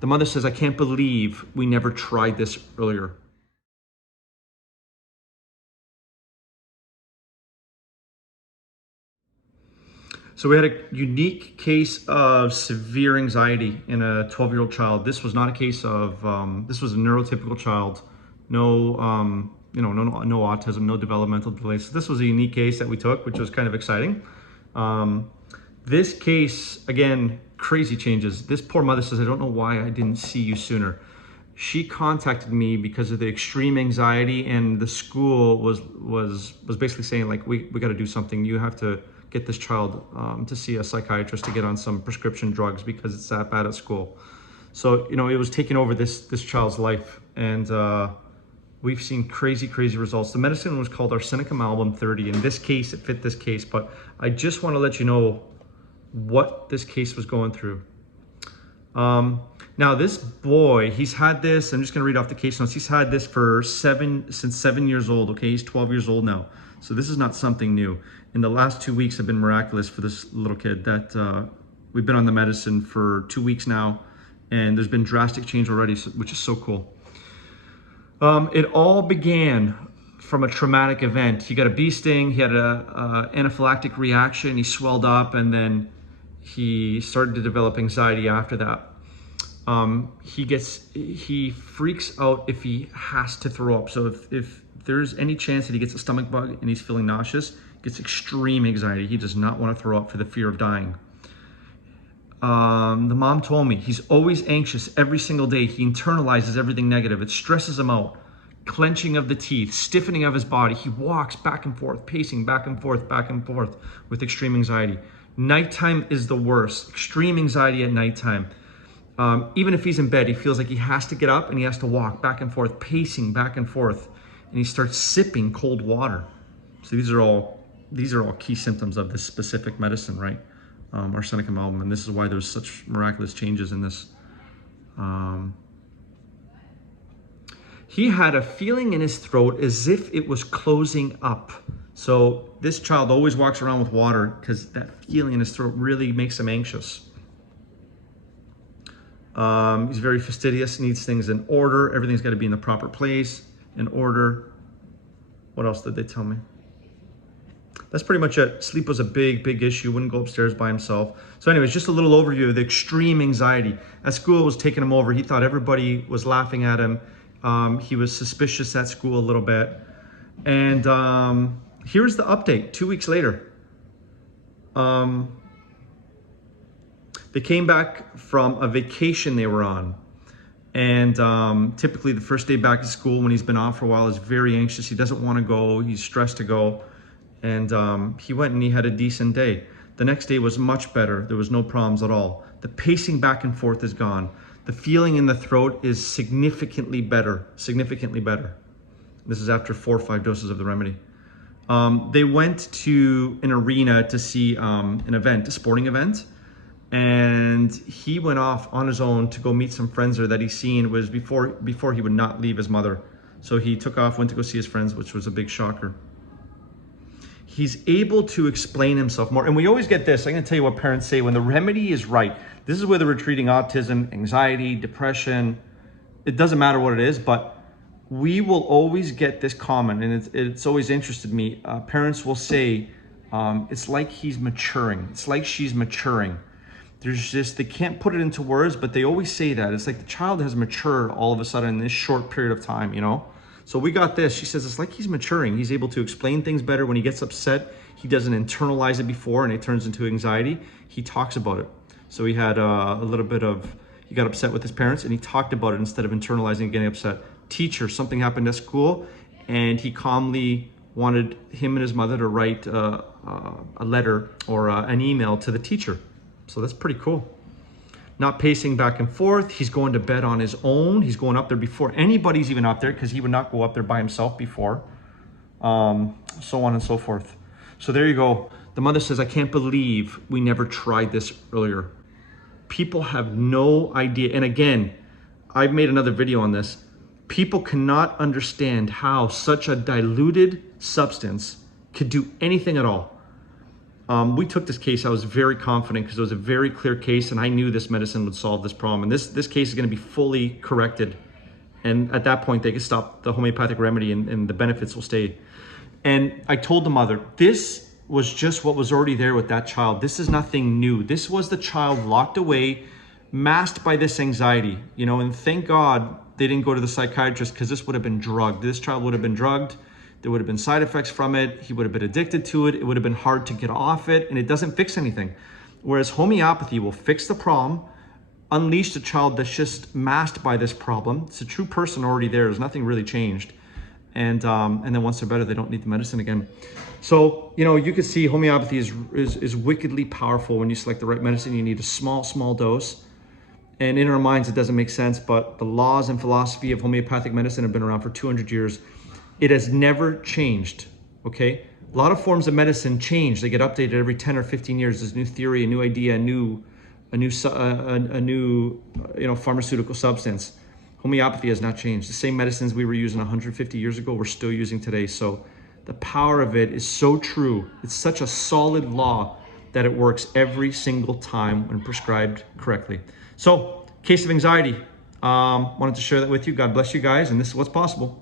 The mother says, I can't believe we never tried this earlier. So we had a unique case of severe anxiety in a 12-year-old child. This was not a case of, this was a neurotypical child. No, no autism, no developmental delays. So this was a unique case that we took, which was kind of exciting. This case, again, crazy changes. This poor mother says, I don't know why I didn't see you sooner. She contacted me because of the extreme anxiety, and the school was basically saying, like, we got to do something. You have to get this child to see a psychiatrist to get on some prescription drugs because it's that bad at school. So, it was taking over this child's life, and we've seen crazy results. The medicine was called arsenicum album 30. In this case, it fit this case, but I just want to let you know what this case was going through. Now this boy, he's had this, I'm just going to read off the case notes. He's had this since 7 years old. Okay, he's 12 years old now. So this is not something new. In the last 2 weeks have been miraculous for this little kid. That we've been on the medicine for 2 weeks now, and there's been drastic change already, which is so cool. It all began from a traumatic event. He got a bee sting, he had a anaphylactic reaction, he swelled up, and then he started to develop anxiety after that. He freaks out if he has to throw up. So if there's any chance that he gets a stomach bug and he's feeling nauseous, gets extreme anxiety. He does not want to throw up for the fear of dying. The mom told me he's always anxious every single day. He internalizes everything negative. It stresses him out. Clenching of the teeth, stiffening of his body. He walks back and forth, pacing back and forth with extreme anxiety. Nighttime is the worst. Extreme anxiety at nighttime. Even if he's in bed, he feels like he has to get up and he has to walk back and forth, pacing back and forth, and he starts sipping cold water. So these are all key symptoms of this specific medicine, right? Arsenicum album, and this is why there's such miraculous changes in this. He had a feeling in his throat as if it was closing up. So this child always walks around with water because that feeling in his throat really makes him anxious. He's very fastidious, needs things in order. Everything's got to be in the proper place, in order. What else did they tell me? That's pretty much it. Sleep was a big issue. Wouldn't go upstairs by himself. So anyways, just a little overview of the extreme anxiety. At school, it was taking him over. He thought everybody was laughing at him. He was suspicious at school a little bit. And here's the update 2 weeks later. They came back from a vacation they were on. And typically the first day back at school when he's been off for a while is very anxious. He doesn't want to go. He's stressed to go. And he went and he had a decent day. The next day was much better. There was no problems at all. The pacing back and forth is gone. The feeling in the throat is significantly better, This is after 4 or 5 doses of the remedy. They went to an arena to see an event, a sporting event. And he went off on his own to go meet some friends there that he's seen. It was before he would not leave his mother. So he took off, went to go see his friends, which was a big shocker. He's able to explain himself more. And we always get this. I'm going to tell you what parents say when the remedy is right. This is whether we're treating autism, anxiety, depression. It doesn't matter what it is, but we will always get this comment. And it's always interested me. Parents will say, it's like he's maturing. It's like she's maturing. They can't put it into words, but they always say that. It's like the child has matured all of a sudden in this short period of time, So we got this. She says it's like he's maturing. He's able to explain things better. When he gets upset, he doesn't internalize it before and it turns into anxiety. He talks about it. So he had he got upset with his parents and he talked about it instead of internalizing and getting upset. Teacher, something happened at school and he calmly wanted him and his mother to write a letter or an email to the teacher. So that's pretty cool. Not pacing back and forth. He's going to bed on his own. He's going up there before anybody's even up there because he would not go up there by himself before. So on and so forth. So there you go. The mother says, I can't believe we never tried this earlier. People have no idea. And again, I've made another video on this. People cannot understand how such a diluted substance could do anything at all. We took this case. I was very confident because it was a very clear case, and I knew this medicine would solve this problem. And this case is going to be fully corrected. And at that point, they can stop the homeopathic remedy, and the benefits will stay. And I told the mother, this was just what was already there with that child. This is nothing new. This was the child locked away, masked by this anxiety, and thank God they didn't go to the psychiatrist, because this would have been drugged. This child would have been drugged. There would have been side effects from it. He would have been addicted to it. It would have been hard to get off it, and it doesn't fix anything. Whereas homeopathy will fix the problem, unleash the child that's just masked by this problem. It's a true person already there. There's nothing really changed. And then once they're better, they don't need the medicine again. So, you can see homeopathy is wickedly powerful when you select the right medicine. You need a small dose. And in our minds, it doesn't make sense, but the laws and philosophy of homeopathic medicine have been around for 200 years. It has never changed, okay? A lot of forms of medicine change. They get updated every 10 or 15 years. There's a new theory, a new idea, a new pharmaceutical substance. Homeopathy has not changed. The same medicines we were using 150 years ago, we're still using today. So the power of it is so true. It's such a solid law that it works every single time when prescribed correctly. So, case of anxiety. Wanted to share that with you. God bless you guys, and this is what's possible.